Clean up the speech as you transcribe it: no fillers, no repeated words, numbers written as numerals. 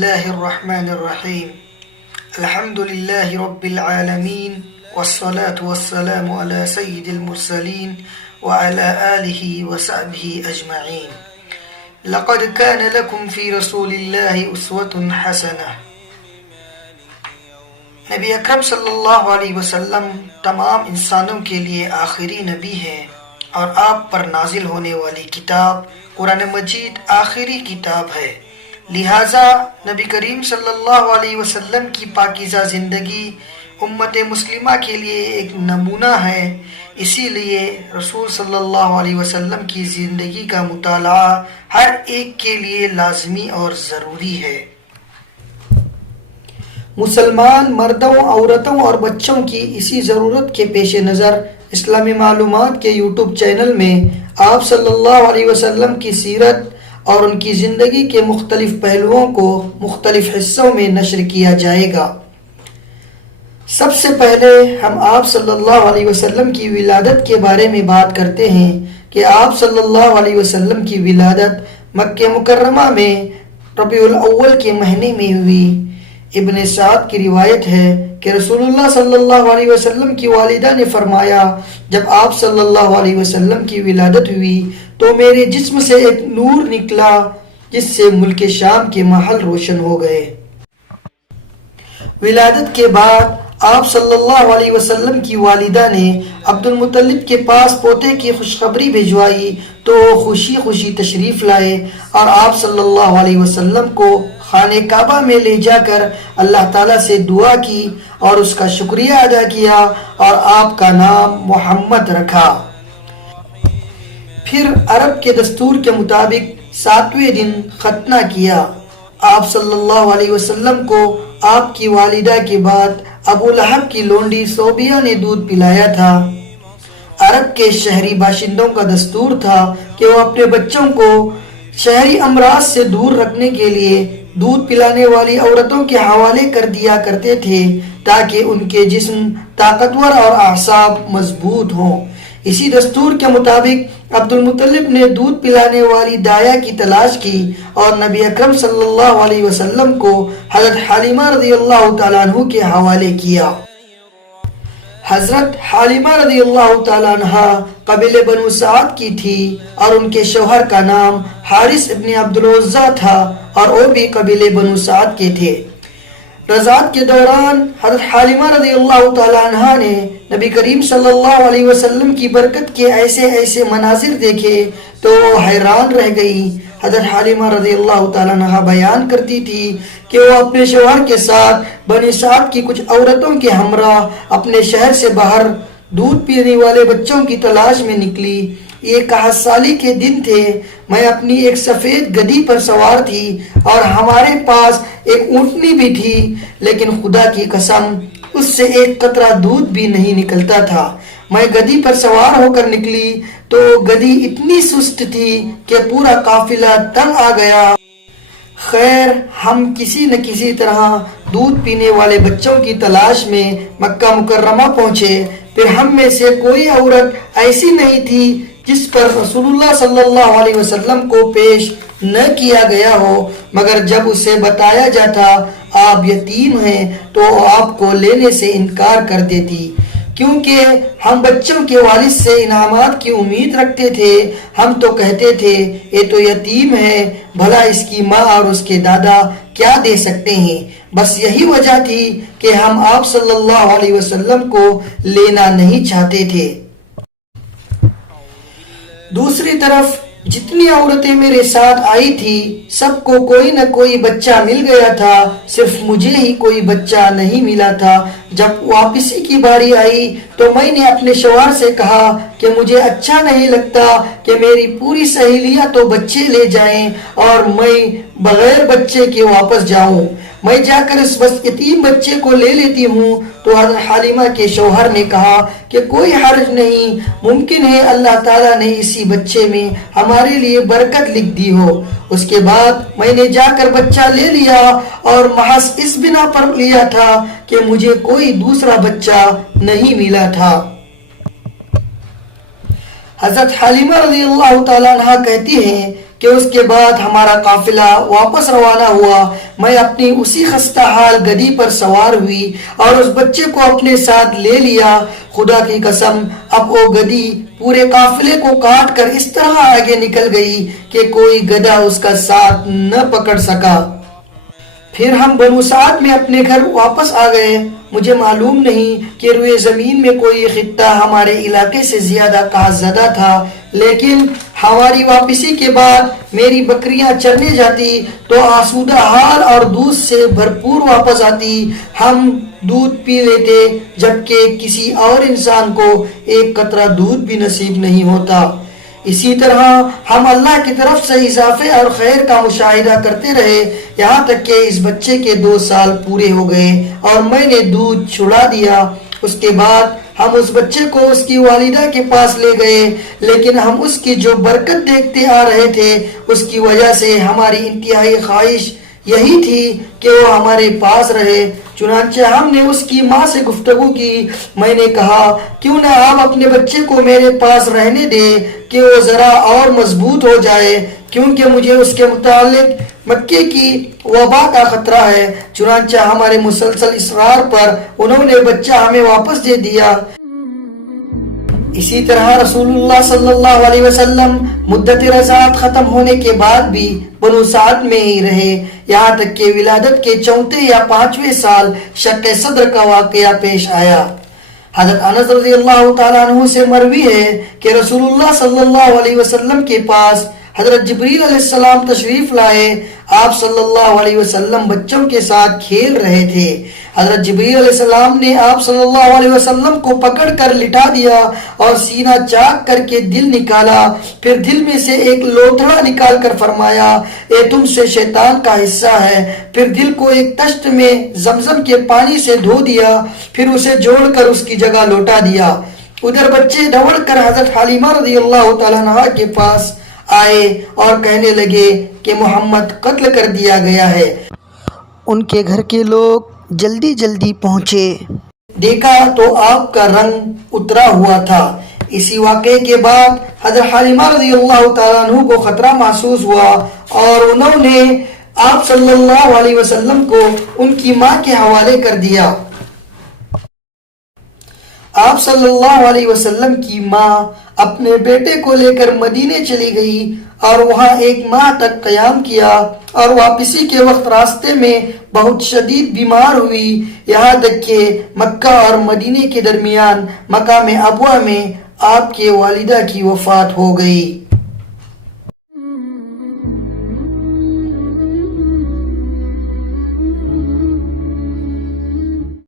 الله الرحمن الرحيم الحمد لله رب العالمين والصلاة والسلام على سيد المرسلين وعلى آله وصحبه أجمعين لقد كان لكم في رسول الله أسوة حسنة۔ نبی اکرم صلی اللہ علیہ وسلم تمام انسانوں کے لیے آخری نبی ہیں اور آپ پر نازل ہونے والی کتاب قرآن مجید آخری کتاب ہے، لہٰذا نبی کریم صلی اللہ علیہ وسلم کی پاکیزہ زندگی امت مسلمہ کے لیے ایک نمونہ ہے۔ اسی لیے رسول صلی اللہ علیہ وسلم کی زندگی کا مطالعہ ہر ایک کے لیے لازمی اور ضروری ہے۔ مسلمان مردوں، عورتوں اور بچوں کی اسی ضرورت کے پیش نظر اسلامی معلومات کے یوٹیوب چینل میں آپ صلی اللہ علیہ وسلم کی سیرت اور ان کی زندگی کے مختلف پہلوؤں کو مختلف حصوں میں نشر کیا جائے گا۔ سب سے پہلے ہم آپ صلی اللہ علیہ وسلم کی ولادت کے بارے میں بات کرتے ہیں کہ آپ صلی اللہ علیہ وسلم کی ولادت مکہ مکرمہ میں ربیع الاول کے مہینے میں ہوئی۔ ابن سعد کی روایت ہے کہ رسول اللہ صلی اللہ علیہ وسلم کی والدہ نے فرمایا، جب آپ صلی اللہ علیہ وسلم کی ولادت ہوئی تو میرے جسم سے ایک نور نکلا جس سے ملک شام کے محل روشن ہو گئے۔ ولادت کے بعد آپ صلی اللہ علیہ وسلم کی والدہ نے عبد المطلب کے پاس پوتے کی خوشخبری بھجوائی تو خوشی خوشی تشریف لائے اور آپ صلی اللہ علیہ وسلم کو خانہ کعبہ میں لے جا کر اللہ تعالیٰ سے دعا کی اور اس کا شکریہ ادا کیا اور آپ کا نام محمد رکھا۔ پھر عرب کے دستور کے مطابق 7ویں دن ختنہ کیا۔ آپ صلی اللہ علیہ وسلم کو آپ کی والدہ کے بعد ابو لہب کی لونڈی صوبیہ نے دودھ پلایا تھا۔ عرب کے شہری باشندوں کا دستور تھا کہ وہ اپنے بچوں کو شہری امراض سے دور رکھنے کے لیے دودھ پلانے والی عورتوں کے حوالے کر دیا کرتے تھے تاکہ ان کے جسم طاقتور اور اعصاب مضبوط ہوں۔ اسی دستور کے مطابق عبد المطلب نے دودھ پلانے والی دایا کی تلاش کی اور نبی اکرم صلی اللہ علیہ وسلم کو حضرت حلیمہ رضی اللہ تعالیٰ عنہ کے حوالے کیا۔ حضرت حلیمہ رضی اللہ تعالیٰ عنہ قبیلہ بنو سعد کی تھی اور ان کے شوہر کا نام حارث ابن عبد العزیٰ تھا اور وہ بھی قبیلہ بنو سعد کے تھے۔ رضاعت کے دوران حضرت حلیمہ رضی اللہ تعالیٰ عنہ نے نبی کریم صلی اللہ علیہ وسلم کی برکت کے ایسے مناظر دیکھے تو وہ حیران رہ گئی۔ حضرت حلیمہ رضی اللہ تعالیٰ عنہ بیان کرتی تھی کہ وہ اپنے شوہر کے ساتھ بنی سعد کی کچھ عورتوں کے ہمراہ اپنے شہر سے باہر دودھ پینے والے بچوں کی تلاش میں نکلی۔ یہ 61 سالی کے دن تھے۔ میں اپنی ایک سفید گدھی پر سوار تھی اور ہمارے پاس ایک اونٹنی بھی تھی، لیکن خدا کی قسم اس سے ایک قطرہ دودھ بھی نہیں نکلتا تھا۔ میں گدھی پر سوار ہو کر نکلی تو گدھی اتنی سست تھی کہ پورا قافلہ تنگ آ گیا۔ خیر، ہم کسی نہ کسی طرح دودھ پینے والے بچوں کی تلاش میں مکہ مکرمہ پہنچے۔ پھر ہم میں سے کوئی عورت ایسی نہیں تھی جس پر رسول اللہ صلی اللہ علیہ وسلم کو پیش نہ کیا گیا ہو، مگر جب اسے بتایا جاتا آپ یتیم ہیں تو آپ کو لینے سے انکار کر دیتی، کیونکہ ہم بچوں کے والد سے انعامات کی امید رکھتے تھے۔ ہم تو کہتے تھے یہ تو یتیم ہے، بھلا اس کی ماں اور اس کے دادا کیا دے سکتے ہیں۔ بس یہی وجہ تھی کہ ہم آپ صلی اللہ علیہ وسلم کو لینا نہیں چاہتے تھے۔ دوسری طرف جتنی عورتیں میرے ساتھ آئی تھی سب کو کوئی نہ کوئی بچہ مل گیا تھا، صرف مجھے ہی کوئی بچہ نہیں ملا تھا۔ جب واپسی کی باری آئی تو میں نے اپنے شوہر سے کہا کہ مجھے اچھا نہیں لگتا کہ میری پوری سہیلیاں تو بچے لے جائیں اور میں بغیر بچے کے واپس جاؤں۔ میں جا کر اس یتیم بچے کو لے لیتی ہوں۔ تو حضرت حلیمہ کے شوہر نے کہا کہ کوئی حرج نہیں، ممکن ہے اللہ تعالیٰ نے اسی بچے میں ہمارے لیے برکت لکھ دی ہو۔ اس کے بعد میں نے جا کر بچہ لے لیا اور محض اس بنا پر لیا تھا کہ مجھے کوئی دوسرا بچہ نہیں ملا تھا۔ حضرت حلیمہ رضی اللہ تعالیٰ عنہ کہتی ہیں کہ اس کے بعد ہمارا قافلہ واپس روانہ ہوا، میں اپنی اسی خستہ حال گدی پر سوار ہوئی اور اس بچے کو اپنے ساتھ لے لیا۔ خدا کی قسم اب وہ گدی پورے قافلے کو کاٹ کر اس طرح آگے نکل گئی کہ کوئی گدھا اس کا ساتھ نہ پکڑ سکا۔ پھر ہم بنو سعد میں اپنے گھر واپس آ گئے۔ مجھے معلوم نہیں کہ روئے زمین میں کوئی خطہ ہمارے علاقے سے زیادہ قحط زدہ تھا، لیکن ہماری واپسی کے بعد میری بکریاں چرنے جاتی تو آسودہ حال اور دودھ سے بھرپور واپس آتی۔ ہم دودھ پی لیتے جبکہ کسی اور انسان کو ایک قطرہ دودھ بھی نصیب نہیں ہوتا۔ اسی طرح ہم اللہ کی طرف سے اضافے اور خیر کا مشاہدہ کرتے رہے، یہاں تک کہ اس بچے کے 2 سال پورے ہو گئے اور میں نے دودھ چھڑا دیا۔ اس کے بعد ہم اس بچے کو اس کی والدہ کے پاس لے گئے، لیکن ہم اس کی جو برکت دیکھتے آ رہے تھے اس کی وجہ سے ہماری انتہائی خواہش یہی تھی کہ وہ ہمارے پاس رہے۔ چنانچہ ہم نے اس کی ماں سے گفتگو کی۔ میں نے کہا کیوں نہ آپ اپنے بچے کو میرے پاس رہنے دیں کہ وہ ذرا اور مضبوط ہو جائے، کیونکہ مجھے اس کے متعلق مکے کی وبا کا خطرہ ہے۔ چنانچہ ہمارے مسلسل اصرار پر انہوں نے بچہ ہمیں واپس دے دیا۔ اسی طرح رسول اللہ صلی اللہ علیہ وسلم مدت رضاعت ختم ہونے کے بعد بھی بنو سعد میں ہی رہے، یہاں تک کہ ولادت کے 4 یا 5ویں سال شق صدر کا واقعہ پیش آیا۔ حضرت انس رضی اللہ تعالیٰ عنہ سے مروی ہے کہ رسول اللہ صلی اللہ علیہ وسلم کے پاس حضرت جبریل علیہ السلام تشریف لائے۔ آپ صلی اللہ علیہ وسلم بچوں کے ساتھ کھیل رہے تھے۔ حضرت جبریل علیہ السلام نے آپ صلی اللہ علیہ وسلم کو پکڑ کر لٹا دیا اور سینہ چاک کر کے دل نکالا، پھر دل میں سے ایک لوتھڑا نکال کر فرمایا اے تم سے شیطان کا حصہ ہے، پھر دل کو ایک تشت میں زمزم کے پانی سے دھو دیا، پھر اسے جوڑ کر اس کی جگہ لوٹا دیا۔ ادھر بچے دوڑ کر حضرت حلیمہ رضی اللہ تعالیٰ عنہا کے پاس آئے اور کہنے لگے کہ محمد قتل کر دیا گیا ہے۔ ان کے گھر کے لوگ جلدی جلدی پہنچے، دیکھا تو آگ کا رنگ اترا ہوا تھا۔ اسی واقعے کے بعد حضرت حلیمہ رضی اللہ تعالیٰ عنہ کو خطرہ محسوس ہوا اور انہوں نے آپ صلی اللہ علیہ وسلم کو ان کی ماں کے حوالے کر دیا۔ آپ صلی اللہ علیہ وسلم کی ماں اپنے بیٹے کو لے کر مدینے چلی گئی اور وہاں 1 ماہ تک قیام کیا اور واپسی کے وقت راستے میں بہت شدید بیمار ہوئی، یہاں تک کہ مکہ اور مدینے کے درمیان مقام ابوا میں آپ کے والدہ کی وفات ہو گئی۔